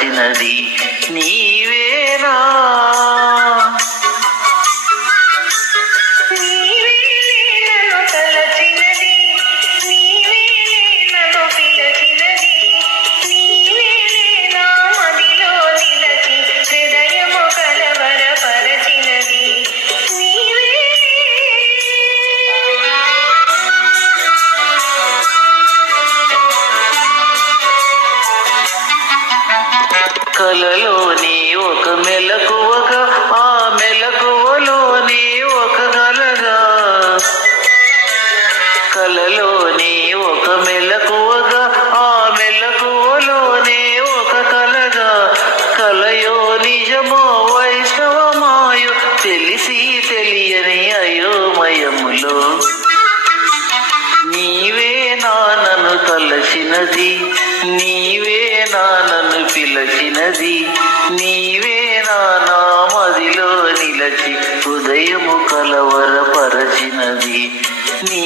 పరచినది నీవేనా? కలలోని ఒక మెలకువగా, ఆ మెలకువలోని ఒక కలగా, కలలోని ఒక మెలకువగా, ఆ మెలకువలోని ఒక కలగా, కలయో నిజమో వైష్ణవమాయో తెలిసి తెలియని అయోమయములో నీవే నన్ను తలచినది, నీవే నన్ను పిలచినది, నీవే నా మదిలో నిలచి హృదయము కలవరపరచినది నీ